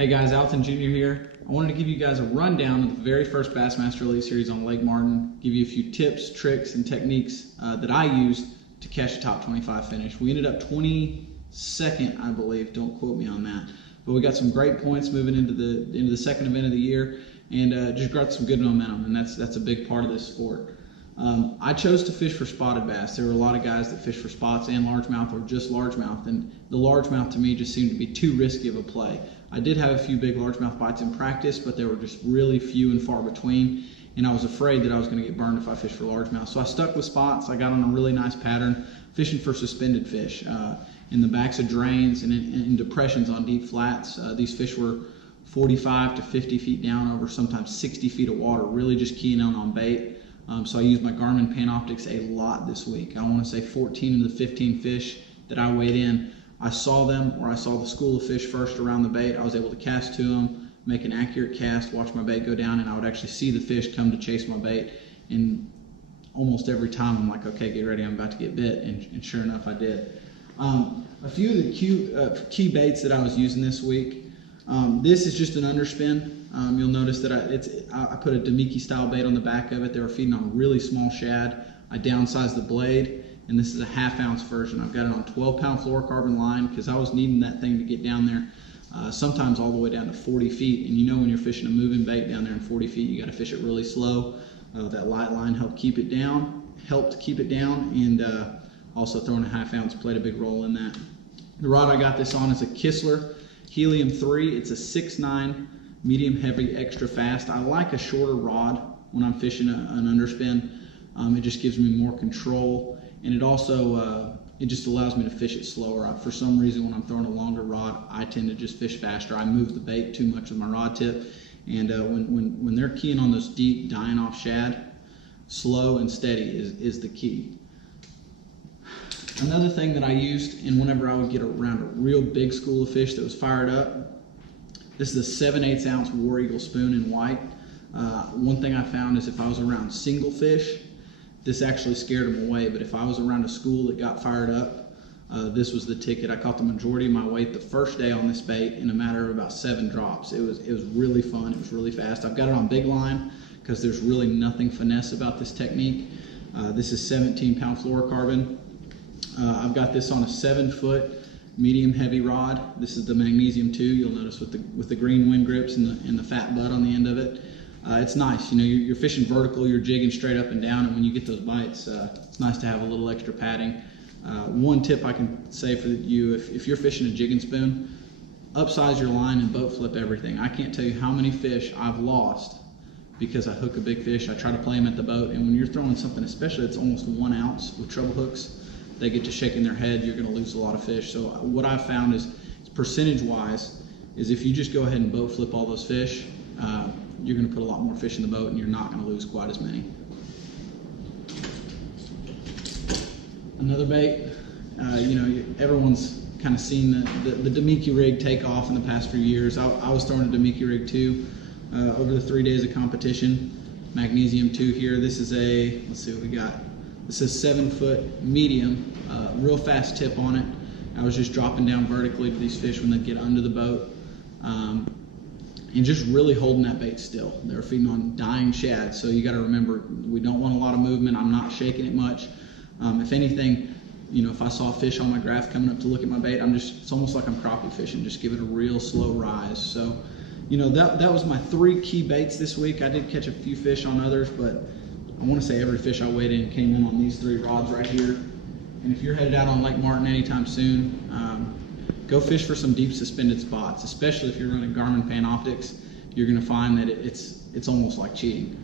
Hey guys, Alton Jr. here. I wanted to give you guys a rundown of the very first Bassmaster Elite Series on Lake Martin, give you a few tips, tricks, and techniques that I used to catch a top 25 finish. We ended up 22nd, I believe. Don't quote me on that. But we got some great points moving into the second event of the year, and just got some good momentum, and that's a big part of this sport. I chose to fish for spotted bass. There were a lot of guys that fish for spots and largemouth or just largemouth, and the largemouth to me just seemed to be too risky of a play. I did have a few big largemouth bites in practice, but they were just really few and far between, and I was afraid that I was going to get burned if I fished for largemouth. So I stuck with spots. I got on a really nice pattern, fishing for suspended fish in the backs of drains and in depressions on deep flats. These fish were 45 to 50 feet down over sometimes 60 feet of water, really just keying out on bait. So I used my Garmin Panoptics a lot this week. I want to say 14 of the 15 fish that I weighed in, I saw them, or I saw the school of fish first around the bait. I was able to cast to them, make an accurate cast, watch my bait go down, and I would actually see the fish come to chase my bait. And almost every time I'm like, okay, get ready, I'm about to get bit, and sure enough, I did. A few of the key baits that I was using this week. This is just an underspin. You'll notice that I put a Damiki style bait on the back of it. They were feeding on really small shad. I downsized the blade, and this is a 1/2 ounce version. I've got it on 12-pound fluorocarbon line because I was needing that thing to get down there, sometimes all the way down to 40 feet. And you know when you're fishing a moving bait down there in 40 feet, you got to fish it really slow. That light line helped keep it down, and also throwing a 1/2 ounce played a big role in that. The rod I got this on is a Kistler Helium 3. It's a 6'9", medium heavy, extra fast. I like a shorter rod when I'm fishing an underspin. It just gives me more control, and it also it just allows me to fish it slower. For some reason, when I'm throwing a longer rod, I tend to just fish faster. I move the bait too much with my rod tip, and when they're keying on those deep, dying off shad, slow and steady is the key. Another thing that I used, and whenever I would get around a real big school of fish that was fired up, this is a 7/8 ounce War Eagle spoon in white. One thing I found is if I was around single fish, this actually scared them away, but if I was around a school that got fired up, this was the ticket. I caught the majority of my weight the first day on this bait in a matter of about 7 drops. It was really fun. It was really fast. I've got it on big line because there's really nothing finesse about this technique. This is 17-pound fluorocarbon. I've got this on a 7-foot medium heavy rod. This is the Magnesium 2. You'll notice with the green wind grips and the fat butt on the end of it. It's nice, you know, you're fishing vertical, you're jigging straight up and down, and when you get those bites, it's nice to have a little extra padding. One tip I can say for you, if you're fishing a jig and spoon, upsize your line and boat flip everything. I can't tell you how many fish I've lost because I hook a big fish, I try to play them at the boat, and when you're throwing something, especially it's almost 1 ounce with treble hooks, they get to shaking their head, you're gonna lose a lot of fish. So what I've found is percentage-wise, is if you just go ahead and boat flip all those fish, you're going to put a lot more fish in the boat and you're not going to lose quite as many. Another bait, you know, everyone's kind of seen the Damiki rig take off in the past few years. I was throwing a Damiki rig too over the 3 days of competition. Magnesium 2 here. This is let's see what we got. This is 7-foot medium, real fast tip on it. I was just dropping down vertically to these fish when they get under the boat. And just really holding that bait still. They're feeding on dying shad, so you got to remember, we don't want a lot of movement. I'm not shaking it much. If anything, you know, if I saw a fish on my graph coming up to look at my bait, it's almost like I'm crappie fishing. Just give it a real slow rise. So, you know, that was my 3 key baits this week. I did catch a few fish on others, but I want to say every fish I weighed in came in on these 3 rods right here. And if you're headed out on Lake Martin anytime soon, go fish for some deep suspended spots, especially if you're running Garmin Panoptics. You're going to find that it's almost like cheating.